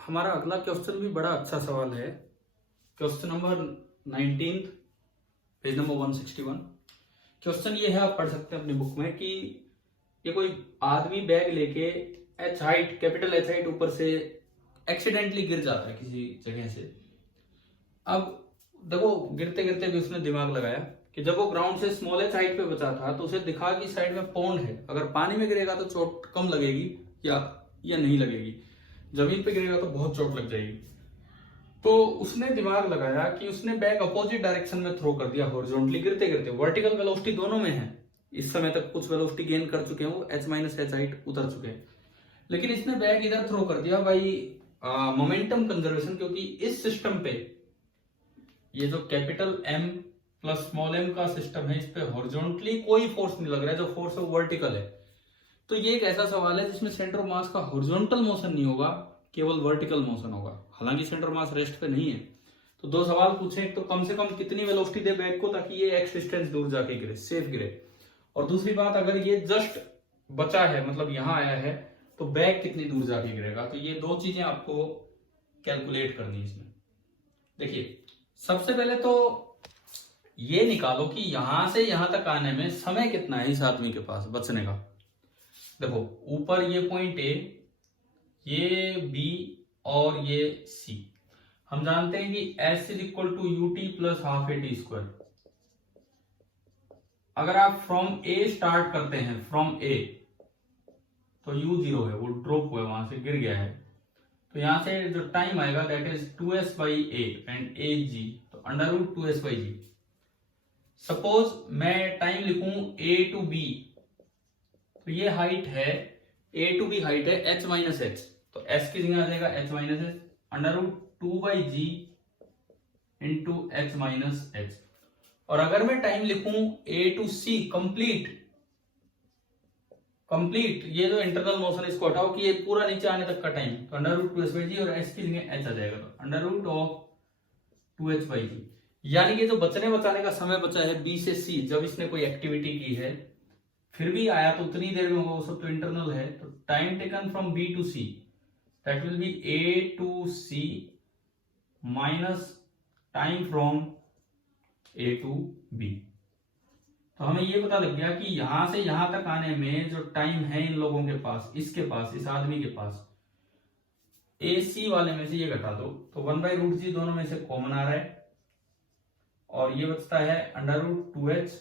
हमारा अगला क्वेश्चन भी बड़ा अच्छा सवाल है। Question number 19, page number 161। Question ये है, आप पढ़ सकते हैं अपनी बुक में कि ये कोई आदमी बैग लेके H height, capital H height ऊपर से एक्सीडेंटली गिर जाता है किसी जगह से। अब देखो, गिरते गिरते भी उसने दिमाग लगाया कि जब वो ग्राउंड से स्मॉल एच हाइट पे बचा था तो उसे दिखा कि साइड में पॉन्ड है, अगर पानी में गिरेगा तो चोट कम लगेगी या नहीं लगेगी, जमीन पे गिरेगा तो बहुत चोट लग जाएगी। तो उसने दिमाग लगाया कि उसने बैग अपोजिट डायरेक्शन में थ्रो कर दिया हॉरिजॉन्टली गिरते गिरते। वर्टिकल वेलोसिटी दोनों में है, इस समय तक कुछ वेलोसिटी गेन कर चुके हैं, वो एच माइनस एच हाइट उतर चुके हैं, लेकिन इसने बैग इधर थ्रो कर दिया बाई मोमेंटम कंजर्वेशन, क्योंकि इस सिस्टम पे ये जो capital M plus small M का सिस्टम है, इस पे हॉरिजॉन्टली कोई फोर्स नहीं लग रहा है, जो फोर्स है वो वर्टिकल है। तो ये एक ऐसा सवाल है जिसमें सेंटर ऑफ मास का हॉरिजॉन्टल मोशन नहीं होगा, केवल वर्टिकल मोशन होगा। हालांकि सेंटर ऑफ मास रेस्ट पे नहीं है। तो दो सवाल पूछे, एक तो कम से कम कितनी वेलोसिटी दे बैग को ताकि ये एक्स डिस्टेंस दूर जाके गिरे, सेफ गिरे, और दूसरी बात अगर ये जस्ट बचा है, मतलब यहां आया है, तो बैग कितनी दूर जाके गिरेगा। तो ये दो चीजें आपको कैलकुलेट करनी है इसमें। देखिए, सबसे पहले तो ये निकालो कि यहां से यहां तक आने में समय कितना है इस आदमी के पास बचने का। देखो, ऊपर ये पॉइंट ए, ये बी और ये सी। हम जानते हैं कि s is equal to u t plus half a t square. अगर आप फ्रॉम ए स्टार्ट करते हैं, फ्रॉम ए, तो यू जीरो है, वो ड्रॉप हुआ है, वहां से गिर गया है। तो यहां से जो टाइम आएगा that is 2s by a and a g, तो under root 2s by g. Suppose मैं टाइम लिखूं a टू b, तो ये हाइट है, a टू b हाइट है h माइनस एच, तो s की जगह आ जाएगा h minus h under root 2 by g into h minus h. और अगर मैं टाइम लिखूं a टू c कंप्लीट, ये जो इंटरनल मोशन इसको हटाओ कि ये पूरा नीचे आने तक का टाइम, तो अंडर रूट 2s बाई जी और s की जगह h आ जाएगा, तो under root of 2h by g. यानी कि जो बचने बचाने का समय बचा है बी से सी, जब इसने कोई एक्टिविटी की है फिर भी आया तो उतनी देर में होगा, वो सब तो इंटरनल है। तो time taken from B to C that will be A to C minus time from A to B. तो हमें ये पता लग गया कि यहां से यहां तक आने में जो टाइम है इन लोगों के पास, इसके पास, इस आदमी के पास, ए सी वाले में से ये घटा दो, तो 1 बाई रूट जी दोनों में से कॉमन आ रहा है, और ये बचता है under root 2h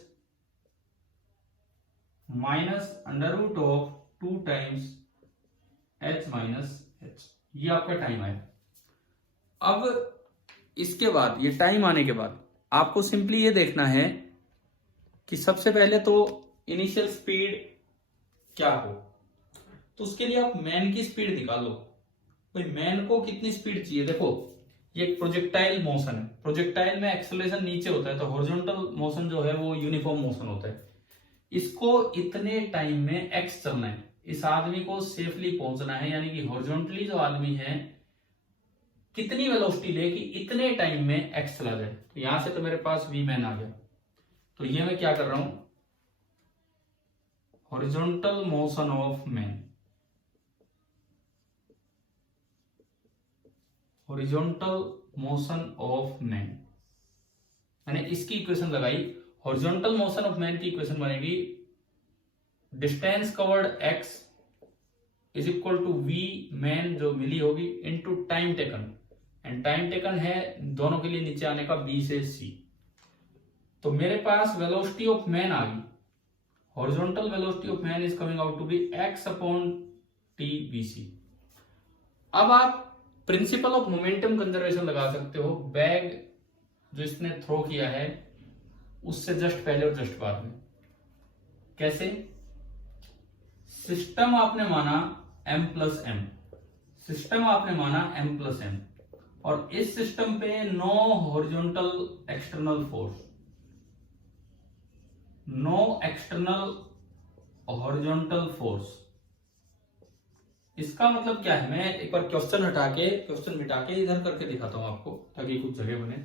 minus under root of 2 times h minus h। ये आपका टाइम आया। अब इसके बाद, ये टाइम आने के बाद आपको सिंपली ये देखना है कि सबसे पहले तो इनिशियल स्पीड क्या हो। तो उसके लिए आप मैन की स्पीड निकालो। भाई मैन को कितनी स्पीड चाहिए। देखो, ये एक प्रोजेक्टाइल मोशन है, प्रोजेक्टाइल में एक्सेलरेशन नीचे होता है, तो हॉरिजॉन्टल मोशन जो है वो यूनिफॉर्म मोशन होता है। इसको इतने टाइम में एक्स चलना है, इस आदमी को सेफली पहुंचना है, यानी कि हॉरिजॉन्टली जो आदमी है कितनी वेलोसिटी ले कि इतने टाइम में एक्स चला जाए। तो यहां से तो मेरे पास वी मैन आ गया, तो ये मैं क्या कर रहा हूं, horizontal motion of man, horizontal motion of man, मैंने इसकी इक्वेशन लगाई। हॉरिजॉन्टल मोशन ऑफ मैन की इक्वेशन बनेगी distance covered x is equal to v man जो मिली होगी into time taken, and time taken है दोनों के लिए नीचे आने का b से c। तो मेरे पास वेलोसिटी ऑफ मैन आ गई, horizontal velocity of man is coming out to be x upon t B C. अब आप प्रिंसिपल ऑफ मोमेंटम कंजर्वेशन लगा सकते हो, बैग जो इसने थ्रो किया है उससे जस्ट पहले और जस्ट बाद में। कैसे? सिस्टम आपने माना m प्लस एम, सिस्टम आपने माना m प्लस एम, और इस सिस्टम पे no horizontal external force, no external horizontal force. इसका मतलब क्या है, मैं एक बार क्वेश्चन मिटा के इधर करके दिखाता हूं आपको ताकि कुछ जगह बने।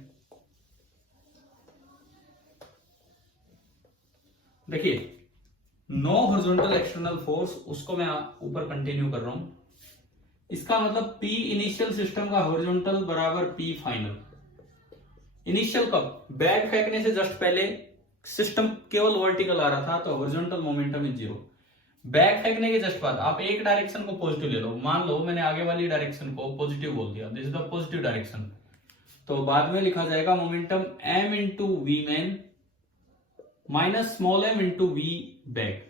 देखिए, नो हॉरिजॉन्टल एक्सटर्नल फोर्स, उसको मैं ऊपर कंटिन्यू कर रहा हूं। इसका मतलब P इनिशियल सिस्टम का हॉरिजॉन्टल बराबर P फाइनल। इनिशियल कब? बैग फेंकने से जस्ट पहले सिस्टम केवल वर्टिकल आ रहा था तो हॉरिजॉन्टल मोमेंटम इज 0। बैग फेंकने के जस्ट बाद आप एक डायरेक्शन को पॉजिटिव ले लो, मान लो मैंने आगे वाली डायरेक्शन को पॉजिटिव बोल दिया, this is the positive direction, तो बाद में लिखा जाएगा momentum m into v man minus small m into v bag.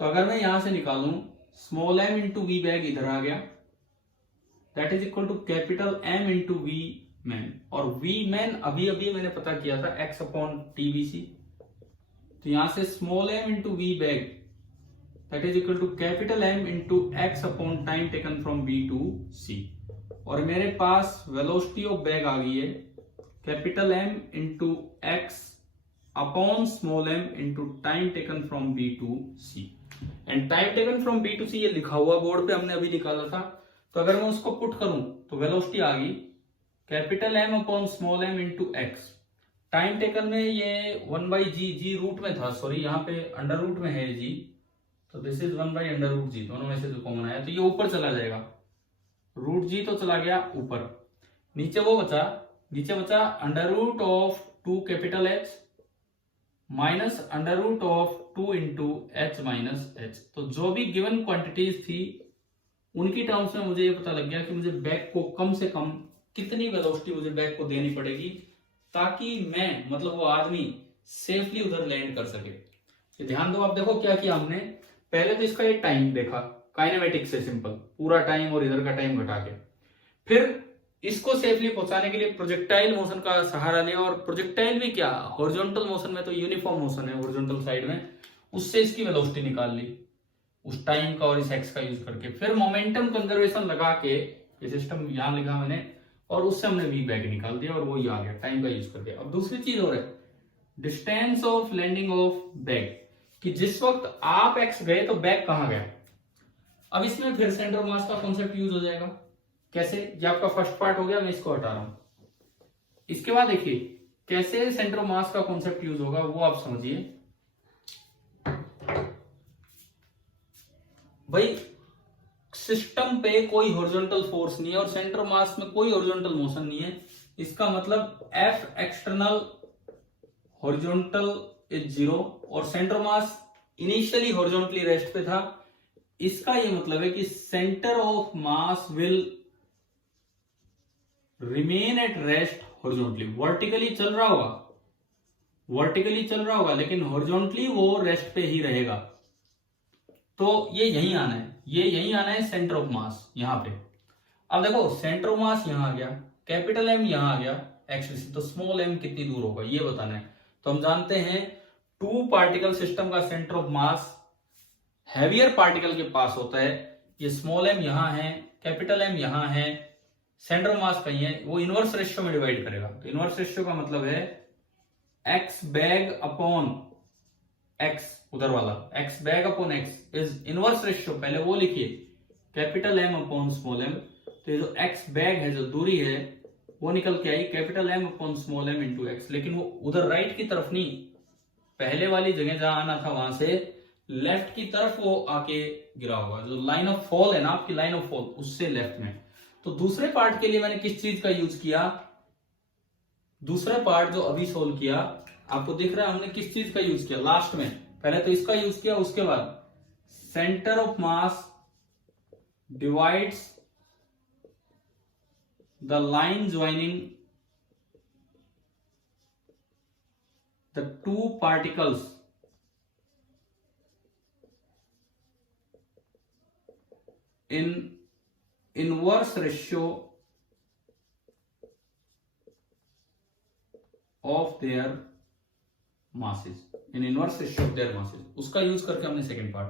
तो अगर मैं यहां से निकालूं small m into v bag इधर आ गया, that is equal to capital M into v man, और वी मैन अभी अभी मैंने पता किया था x अपॉन TBC, तो यहां से small m into v bag that is equal to capital M into x upon time taken from B to C, और मेरे पास वेलोसिटी ऑफ बैग आ गई है capital M into x upon small m into time taken from B to C, and time taken from B to C ये लिखा हुआ board पे हमने अभी निकाला था, तो अगर मैं उसको पुट करूं तो वेलोसिटी आ गई capital M upon small m into x, time taken में ये 1/g, जी रूट में था, सॉरी यहाँ पे अंडर रूट में है g, तो दिस इज 1/√g, दोनों में से जो कॉमन आया तो ये ऊपर चला जाएगा, रूट जी तो चला गया ऊपर, नीचे वो बचा, नीचे बचा under root of 2 capital H minus under root of 2 into H minus H। तो जो भी गिवन क्वांटिटीज थी उनकी टर्म्स में मुझे ये पता लग गया कि मुझे बैग को कम से कम कितनी वेलोसिटी मुझे बैग को देनी पड़ेगी ताकि मैं, मतलब वो आदमी सेफली उधर लैंड कर सके। ध्यान दो, आप देखो क्या किया हमने, पहले तो इसका एक टाइम देखा काइनेमेटिक से, सिंपल पूरा टाइम और इधर का टाइम घटा के, फिर इसको सेफली पहुंचाने के लिए प्रोजेक्टाइल मोशन का सहारा लिया, और प्रोजेक्टाइल भी क्या, हॉरिजॉन्टल मोशन में तो यूनिफॉर्म मोशन है हॉरिजॉन्टल साइड में, उससे इसकी वेलोसिटी निकाल ली उस टाइम का और इस एक्स का यूज करके, फिर मोमेंटम कंजर्वेशन लगा के ये सिस्टम यहां लिखा मैंने, और उससे हमने वी बैग निकाल दिया और वो ही आ गया टाइम का यूज करके। अब दूसरी चीज और है distance of landing of bag, कि जिस वक्त आप एक्स गए तो बैग कहां गया। अब इसमें फिर सेंटर ऑफ मास का कॉन्सेप्ट यूज हो जाएगा। कैसे? ये आपका फर्स्ट पार्ट हो गया, मैं इसको हटा रहा हूं। इसके बाद देखिए कैसे सेंटर ऑफ मास का कॉन्सेप्ट यूज होगा वो आप समझिए। भाई सिस्टम पे कोई हॉरिजॉन्टल फोर्स नहीं है और सेंटर ऑफ मास में कोई हॉरिजॉन्टल मोशन नहीं है, इसका मतलब एफ एक्सटर्नल हॉरिजॉन्टल इज 0 और centre of mass initially horizontally rest पे था। इसका ये मतलब है कि centre of mass will remain at rest horizontally, vertically चल रहा होगा लेकिन हॉरिजॉन्टली वो रेस्ट पे ही रहेगा। तो ये यहीं आना है, ये यहीं आना है सेंटर ऑफ मास यहां पे। अब देखो सेंटर ऑफ मास यहां आ गया, कैपिटल एम यहां आ गया एक्स, तो स्मॉल एम कितनी दूर होगा ये बताना है। तो हम जानते हैं 2 पार्टिकल सिस्टम का centre of mass heavier particle के पास होता है। ये स्मॉल एम यहां है, कैपिटल एम यहां है, सेंटर ऑफ मास कहीं है, वो इनवर्स रेशियो में डिवाइड करेगा। तो इनवर्स रेशियो का मतलब है एक्स बैग अपॉन एक्स, उधर वाला x bag upon x is inverse ratio, पहले वो लिखिए capital M upon small m. तो ये जो एक्स बैग है, जो दूरी है वो निकल के आई capital M upon small m into x, लेकिन वो उधर राइट की तरफ नहीं, पहले वाली जगह जहां आना था वहां से लेफ्ट की तरफ वो आके गिरा होगा। जो लाइन ऑफ फॉल है ना आपकी, लाइन ऑफ फॉल उससे लेफ्ट में। तो दूसरे पार्ट के लिए मैंने किस चीज का यूज किया, दूसरा पार्ट जो अभी सोल्व किया आपको दिख रहा है हमने किस चीज का यूज किया लास्ट में। पहले तो इसका यूज किया, उसके बाद centre of mass divides the line joining the 2 particles in inverse ratio of their masses, in inverse ratio of their masses, उसका यूज करके हमने सेकंड पार्ट।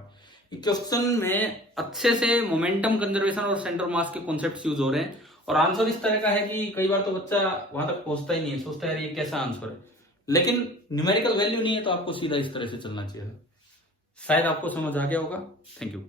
क्वेश्चन में अच्छे से मोमेंटम कंजर्वेशन और सेंटर मास के कॉन्सेप्ट्स यूज हो रहे हैं, और आंसर इस तरह का है कि कई बार तो बच्चा वहां तक पहुंचता ही नहीं है, सोचता है ये कैसा आंसर है, लेकिन न्यूमेरिकल वैल्यू नहीं है तो आपको सीधा इस तरह से चलना चाहिए। शायद आपको समझ आ गया होगा। Thank you.